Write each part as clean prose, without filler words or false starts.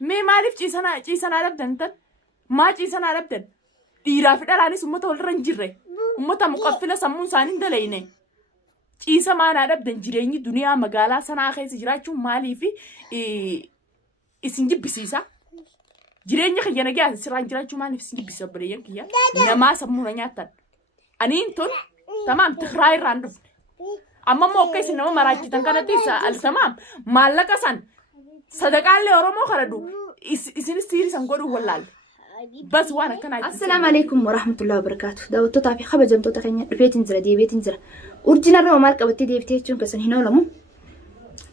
مي مالف جيسنا ربدن تن ما جيسنا ربدن ديرا في دلاني سمته والرنجرة ومتى مقفلة سمون سانين دلينه جيسا ما نربدن جريني دنيا مقالة سنة خيس جراتشو مالي في إسنجب بسيسا جريني خيانا جاء سران جراتشو مالي في إسنجب بسيسا بريان كيا نما سمونا نياتن أنين تون تمام تخراي راندف أما موكي سنما مراجي تنكنا تيسا التمام مالك سن صدقاء اللي أرومو خردو إسن ستيري سنقودو واللال بس وانا كان السلام عليكم ورحمة الله وبركاته داوتو تعرفي خبر جمتو تخيني بيتين زرا دي بيتين زرا أورجينال رو مالك أبتدي دي بتيجون كسن هنا ولا مو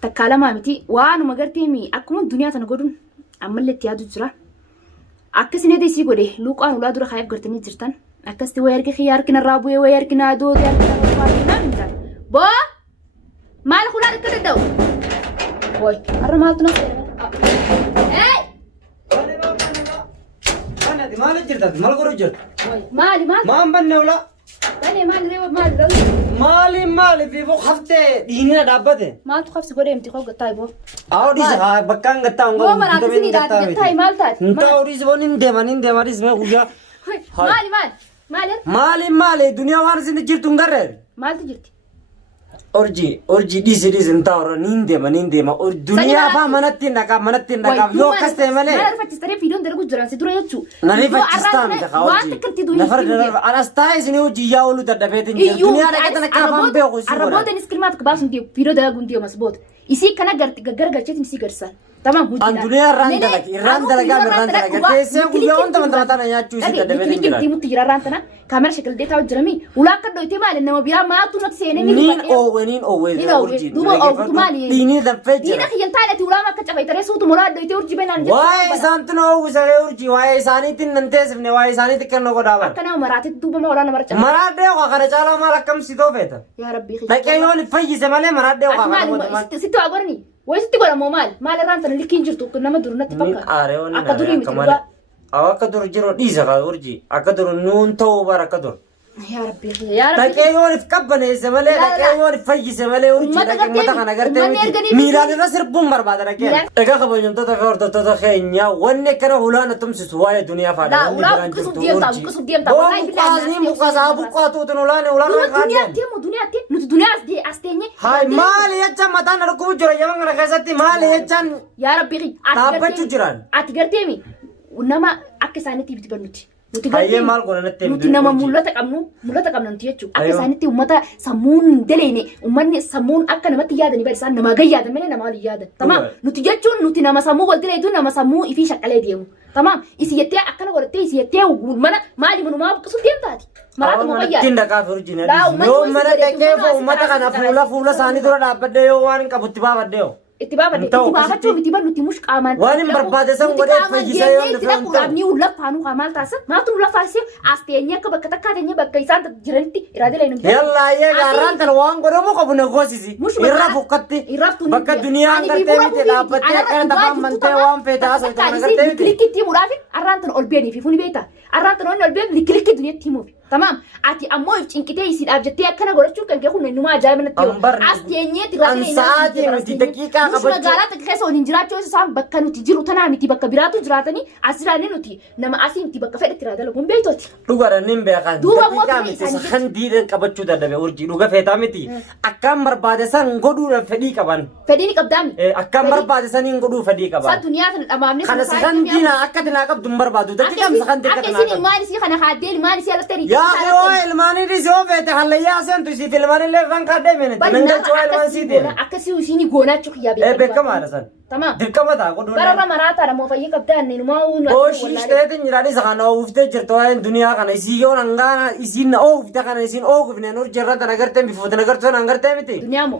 تكلم أمتي وأنا ما قرتي مي أكمل الدنيا تنقولون عمل تيادو زرا أكسني دي سيقولي لوك أنا ولا دور خايف قرتني زرتان أكستي ويرك خيار كنا رابوي ويرك نادو ديار كنا رابوي بو مال خلال كده دو وي أرمال تنصير مال جرت مال غرجت مالي ما بننا ولا تاني مالي مالي في فوق حفته ديننا دابته ما تخافش قولي امتي خوك طيبو اوريز بكان غتاون هو مراكزني داي مالتات انت اوريز بونين ديما ريز ما خويا مالي دنيا وارسين جرتون غرر مالتي جرتي أرجي ديس انت أورا نين اور دنيا فا منتين نكا يو كسته ماله ما عرفت تستري فيديو درجو جران سيدرو يجو نريفة تستان دخا أرجي نفر على استايس نيو جيا ولو تدفعتين دنيا نكتنا كافم بيو خشوا الربوط نسكلمات كباسون ديو فيديو درجو ديو مسبوط يسي كنا غرغر جتين سي غرسان تمام الدنيا راندلك تيسه ويوم تمنتنا يا تشوسي تدفعتين جرا دي متي راندنا كاميرا شكل ديتا وجرمي ولا كدو تيمال انما بيرا ما تنك سيني نين اووي أرجي ديني دفعت دينا خيان تالتي ولا ما كتشافي ترى صوت مراد دويتي أرجي بينان واي سانتنو وسري أرجي واي ساني تننتس من واي ساني تكنو قدامه كنا مراتي دوبا ما ولا نمرت مراد ده وخارج على ما رقم سيدو فيتا يا ربي خير لكن يقول فيجي زمالة مراد ده وخارج ستة أقرني ويستي ولا مال رانتنا اللي كينجرتو كنا ما درنا تفكر أكدوري مثل أكدور جرو ديزا أرجي أكدور نون تو بار أكدور يا ربي لكن يقول فكبني زمالة لكن يقول فيجي زمالة أرجي لكن ما تكنا قرتي ميلاد النصر بوم برباد لكن إذا خبر يوم تتفكر تتخينيا ونكنا هولانا تمسي سوايا الدنيا فادا لا ولا كسب ديم تا بقاسني بقاتو تنولانا ولا دنيا أستيني هاي مالي يجان متان ركوب جرا يمان ركزتي مالي يجان يا ربي تابتو جران أتقرتيمي ونما أكساني تيجي بنوتي هاي مال قلنا تيم nuti nama mulata kamnu nanti jechu akka isaanitti ummata sammuun deleene ummanni sammuun akka namatti yaadani bari isaan nama gayyadan mene nama wali yaadan tamam nuti jechuun nuti nama sammuu wal dileetu nama sammuu ifi shaqalee deemu tamam isi yettee akkana godhattee isi yettee mana maali manumaa buqqisu deemtaati maraata mo gayyaa tinda kaafir jinaa yoo mana dhaqee ummata kana fuula saanii dura dhaabbadde yoo waan qabutti baafadde yoo اتبابا اتبابا متبا نتي مش قامان وان برباد سن ودي فيسا يوم دفنت ابني ولا فانو قامال تاس ما تن ولا فاسي استينيا كبك تكادني بكيسان جرنتي اراده لين يلا يا غاران تلوان غرمو قبنا غوسيسي يرفو قتي بك الدنيا انغرتي تلابت كان دفام منتي وان فيتا سو تنغرتي كليكتي مرافق ارانتن اولبيني في فوني بيتا ارانتن اولبين لكليك الدنيا تيمو تمام اتي امو يفچنكتي يسيد ابجتي كان غورچو كان كون نما جايبنتي استينيا تغادي انساتي دقيقه مش مقالات كيسو نجراتو سام بكنو تجيرو تنامتي بك بيراتو جراتني اسراني نوتي نما اسيمتي بك فدت ترادا لكم بيتوتي دوغار نيم بيقان دقيقه متي سخن ديدن قبچو ددبه ورجي دوغا فيتامتي اكام بربادسان غدو فدي قبان فديني قبدامي اكام بربادسان غدو فدي قبان سا دنيا امامني خنا سخن دينا اكدنا قب دم بربادو دقيقه سخن دكنا اكسيني مالي سي خنا خاديل مالي سي لتري يا اخي الماني دي سو فيت خليا سنتو سي الماني لي فان كدمن تنجل شوال ما سيدي اكسي وشيني غوناچو يا بكم على تمام دكما تا قدو برا مرات انا مو فيك قبدان نما او شيشته نيرادي سخنا وفته جرتو الدنيا كان يسيو نغا يسين او فتا كان يسين او فين نور جرات نغرت بفوت نغرت نغرت متي دنيا مو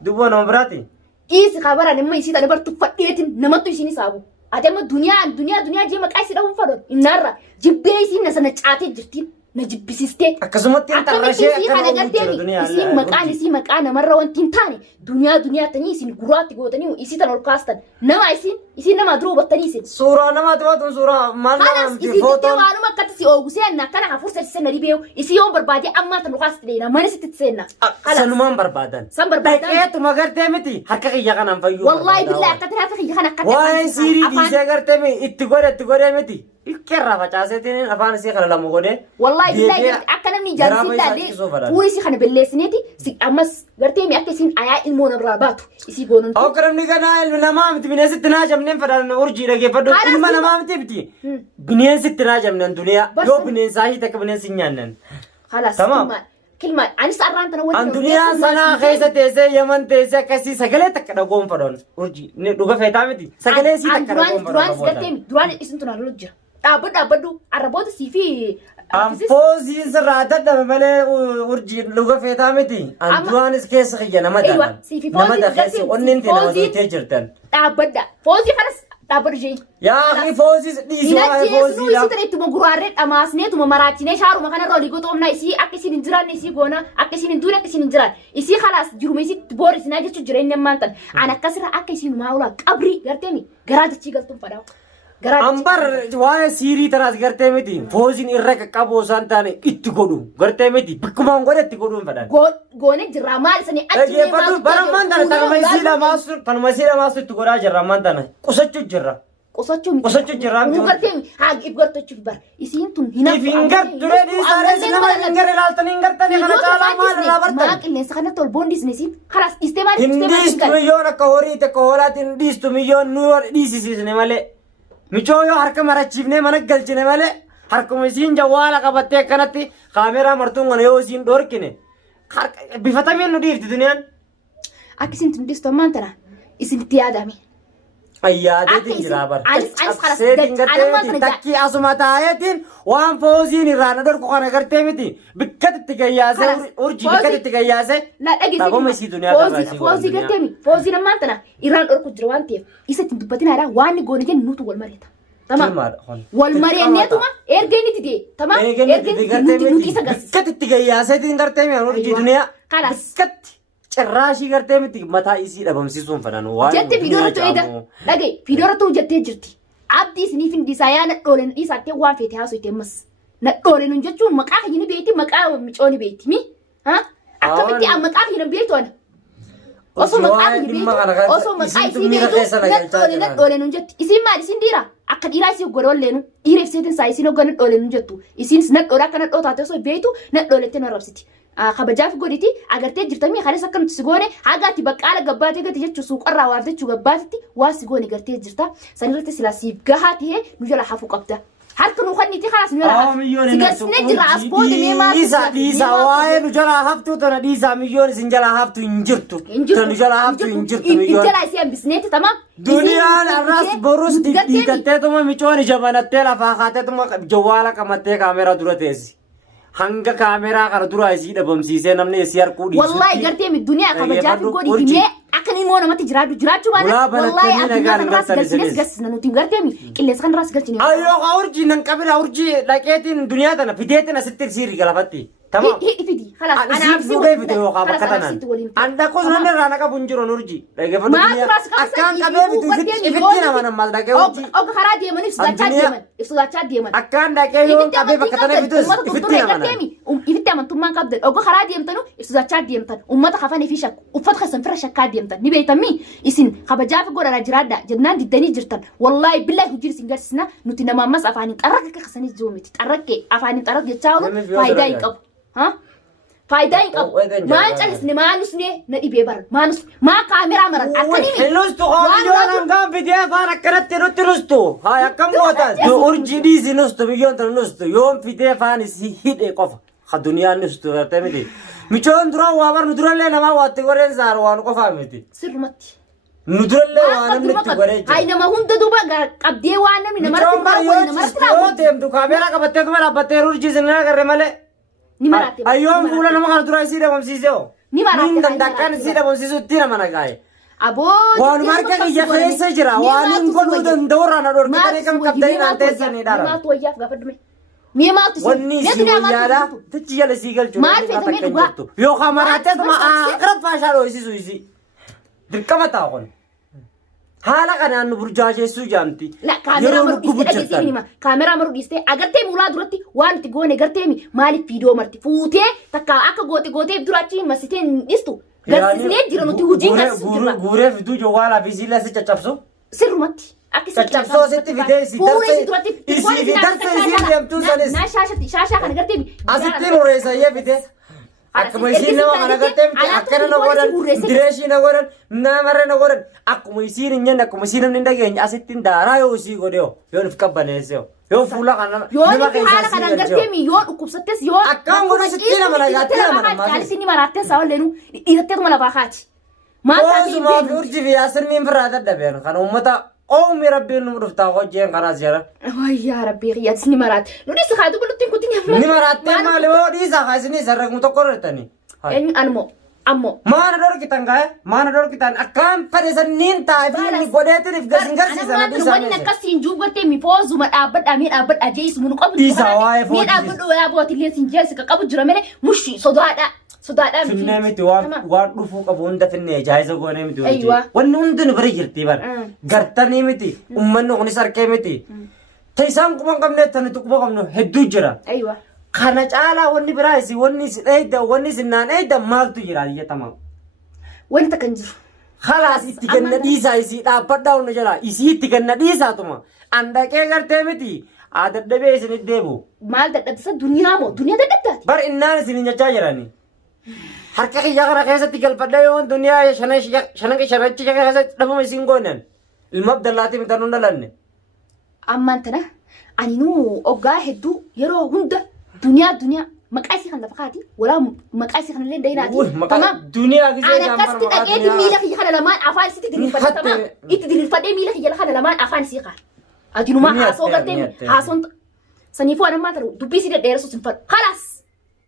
دوبو نمبراتي ايس خبر نما يسي تنبر تفديت نمتو شيني سابو ادم دنيا جي مقايس دهم فدون النار جبيسي نسنه چاته جرتين نجبسيستي akkasumatti tarrashee أنا قلتني اسم مكان اسم مكان مرة وانتين تاني دنيا تاني اسم قرات قوتني اسم تنوركاستن نما اسم نما دروب التاني suuraa nama ta'u suuraa maal خلاص nama اسم foto تتوانو ما كتسي أوغسينا كان عفورس السنة ريبيو اسم يوم بربادي أما تنوركاست لينا ما نسيت تسينا sanumaan barbaadan سن بربادان dhaqeetuma gartee miti harka kiyya kanaan fayyuu والله بالله كتر هذا خي خنا كتر waa'ee siirii dhiisee gartee mi itti godhe miti ilkeerraa facaaseetiin afaan isii kana lamu godhe والله بالله أكنا من جالسين تادي وريسي خنا بالليسنيتي أمس قرتي مي أكسين عيا المون براباتو يسي قولون أو كرم نيجانا المنام مت بنيس التناجم منين فدان أورجي رجع فدو المنام مت بتي بنيس التناجم من الدنيا يو بنيس هاي تك بنيس ينان خلاص تمام كلمة أنا سأران تناول الدنيا سنا خيسة تيسة يمن تيسة كسي سكلة تك دعوم فدان أورجي ندوغا فيتا متي سكلة سي تك دعوم فدان دران اسم تناول لجرا أبدو عربوت سيفي فوزي سرادة دمله أورجي لغة فيتا متي أندوان إسكيس خيّا نمدا نمدا خيسي ونين تنا تيجرتن أبدا فوزي خلاص أبرجي يا أخي فوزي ديسوا فوزي لا إسي ترى تمو غرارة أماسني تمو مراتيني شارو مكان رولي قطع منا إسي أكسي نجران إسي قونا أكسي ندور أكسي نجران إسي خلاص جرومي إسي تبورس ناجي تجرين نمانتن أنا كسر أكسي نماولا أبري غرتني غراد تشيغل تم فداو أمبر واي سيري تراس غرتي متي فوزين إرك كابو سانتاني إتقولوا غرتي متي بكمان غرتي إتقولوا فدان غونة جرامال سني أجي بدو برمان تانا تانو مسيلا ماسو تقولها جرامان تانا قصتشو جرا قصتشو جرام مو غرتي هاج إبغرتو تشوف بار إسين تون هنا إفينغر تريدي سارة سينما إفينغر لالتني إنغرتني خنا جالا مال لابرتن ما كل ناس خنا تول بونديس نسيب خلاص استمر هنديس تميون كهوري تكهولات هنديس تميون نور ديسي سيسني ماله michooyo harka marachiifnee mana galchine malee harkuma isiin jawwaala qabattee akkanatti kaameeraa martuun kana yoo isiin dhorkine bifatameen nu dhiifti duniyaan. Akka isin tundistu ammaan tana isinitti yaadame. Ayyaadeetiin jiraa bara. Seetiin gartee takkii asuma taayeetiin waan fooziin irraa na dhorku kana gartee miti bikkatti gayyaasee urjii bikkatti gayyaasee dhagoma isii duniyaa irraa isii foozii gartee mi fooziin ammaan tana irraan dhorku jira waan ta'eef isatti dubbatinaadha waan ni goone jennu nutu wal mariita. Tamam. Wal mari'anneetuma erga inni tidee tamam erga inni nuti isa gas. Bikkatti gayyaasee gartee mi urjii duniyaa bikkatti. Cerraashi gartee miti mataa isii dhabamsiisuun fadhan waan jettee fiidoora ta'eedha dhagee fiidoora ta'uu jettee jirti abdii isiniif hin diisaayaa nadhooleen dhiisaattee waan feete haasofte ammas nadhooleen jechuun maqaa fayyini beekti maqaa micooni beekti mi akkamitti maqaa fayyina beektu ana osoo maqaa fayyini beektu osoo maqaa isii beektu nadhooleen jetti isiin maal isiin dhiira akka dhiiraa isii godolleenu dhiireef seetiin saa isiin hoggan nadhooleen jettu isiin nadhoora akka nadhoo taate osoo beektu nadhoolettee na rabsiti. خبجاف قولتي أقرتي جرتمي خلاص أكلم تسقوني حاجاتي بقالة قباتي قلتي جت سوق الرا واردت شو قباتي واسقوني قرتي جرتا سنرتي سلاسيب قهاتي هي نجلا حفو قبته حتى لو خدني تي خلاص نجلا سجس نجرا أسبوع دنيا ديسا واي نجلا هفتو ترى ديسا مليون سنجلا هفتو إنجرتو ترى نجلا هفتو إنجرتو مليون نجلا يسيب بسنتي تمام دنيا الراس بروس دي كتة توما ميشوني جبانة تلا فاخاتة توما جوالا كمتة كاميرا دورتيزي hanga kaameraa kana dura isii dhabamsiisee namni isii harkuu dhiisu. Wallahi gartee mi duniyaa kabajaa fi godhi dimee akka ni moo namatti jiraachuu baana. Wallahi addunyaa kan raas galchines gassina nuti gartee mi qilleensa kan raas galchine. Ayyoo ka urjii nan qabila urjii laqeetiin duniyaa tana fideetiin asitti siiri galafatti. Tamam. Ifidi halas ana absi dhugaa ifidi yoo qaba katanan. Anda kun nanne raana qabu hinjiru urjii. Dhaggeeffatu duniyaa akkaan qabee bitu ifiddi nama namal dhagee urjii. Oga karaa deemanii ibsudachaa deeman. Akkaan dhagee yoo qabee bakka tana bitu ifiddi nama. Ifiddi amantummaan qabda oga karaa deemtanu ibsudachaa deemtan ummata hafanii fi shakku uffata keessan fira shakkaa deemtan ni beektamii isin kabajaa fi godhana jiraadha jennaan diddanii jirtan wallahi billahi hujii isin garsiisna nuti nama ammas afaaniin xarraqa keessanii jiru miti xarraqqee afaaniin xarraqa jechaa faayidaa hin qabu. فايدة ينقب ما نجلس ما نسني ندي ببر ما نس ما كاميرا مرة أكلمي لوستو خالد كان فيديو فانا كرت لوستو هاي كم وقت دو أرجدي زنوستو مليون تنوستو يوم فيديو فانا سيهيد إيقاف خدنيا نوستو رتمتي ميشون درا وابر ندرا لنا ما وقت قرين زار وانو قفامتي سر متي ندرا لنا وانا متي قرين هاي نما هم تدوبا قبدي وانا من مرة وانا مرة تيم دو كاميرا كبتة كمرة بتة أرجي زننا كرمالة أيام فولا نما كان ترى سيدا بمسيسو من تندكان سيدا بمسيسو تيرا منا كاي أبو وان ماركة كي يخلي سجرا وان نقول ودن دورا ندور كتير كم كبدين أنتي سني دارا ما تويا في قفد مي Mie maatu Wanni si wayyaadha tichi jala sii galchu. Maal feete mee dhugaa? Yookaan maraatee tuma akhirat faashaa dho'isisu isi. Dirqama ta'a kun. Haala kanaan nu burjaajessuu jaamti. Kaameraa maru dhiistee dhageessee hima. Kaameraa maru dhiistee agartee mulaa duratti waan itti goone gartee maaliif viidiyoo marti fuutee takka akka gootee duraachi masitee dhiistu. Garsiisnee jira nuti hojii garsiisu jira. Guuree fiduu jawwaalaa fi siila si caccabsu. Sirrumatti. Caccabsoo sitti fidee isi darse isi deemtuu sanis. Shaashaa kana gartee asitti mureessayyee fidee. Akkuma isiin nama kana gartee miti akkana na godhan direeshii na godhan namarra na godhan akkuma isiin hin jenne akkuma isiin namni hin dhageenye asitti hin daaraa yoo isii godhe yoo nuuf qabbaneesse yoo fuula kana nama keessaa si galchee yoo dhukkubsattes yoo akkaan godhu sitti nama nagaatti nama namaati. Kaalisi ni maraattee saa olleenu dhiiratteetuma lafaa kaati. Oosuma fi urjii fi asirmiin firraa dadhabeen kan uummata Oomii rabbiin nu dhuftaa hojjeen kanaas jira. Wayyaa rabbii qiyyaattis ni maraate. Nuti si haatu buluttiin kutti ni maraattee maali yoo dhiisaa kaasanii sararaqmu tokko rartanii. Eenyu ammoo. Maana dorkitan gaa'e maana dorkitan akkaan fadhiisaniin taa'e fi inni godheetiniif garsiisan dhiisaa. Wani akkasiin juu gartee mifoozuma dhaabbadhaa mee dhaabbadhaa jeesu mun qabu. Dhiisaa waa'ee foojii. Mee dhaabbadhu yaa bootillee siin jeesi ka qabu jira malee mushi sodaadhaa. Sodaadhaan finnee miti waan dhufuu qabu hunda finnee jaayiza goonee miti hojii. Wanni hundi nu bira jirti bara. Gartanii miti uummanni kunis harkee miti. Taisaan kuma qabne tani tuquma qabnu hedduu jira. Kana caalaa wanni biraa isi wanni isi dheeyda wanni isi naan dheeyda maaltu jira jettama. Wanta kan jiru. Khalaas itti ganna dhiisaa isi dhaabbadhaa hunda jira isi itti ganna dhiisaa tuma. Andaqee gartee miti. Dadhabee isin deebu. Maal dadhabsa duniyaa moo duniyaa dadhabdaati. Bar innaan isin nyachaa jirani. Harka kiyya kana keessatti galfadhaa yoo duniyaa shanachi keessatti dhabama isin goonan. Ilma Abdallaati mitan hunda lanne. Ammaan tana ani nuu oggaa hedduu yeroo hunda duniyaa maqaa isii kan lafa kaati walaa maqaa isii kan illee dayinaati. Maqaa duniyaa gisee jaamar maqaa. Ani akkasitti dhaqeeti miila kiyya kana lamaan afaan isitti diriirfadhe tamaa. Itti diriirfadhee miila kiyya kana lamaan afaan isii kaara. Ati numaa haasoo gartee haasoon saniifuu anammaa ta'u dubbii isii dhedheeressuus hin fadhu. Khalaas.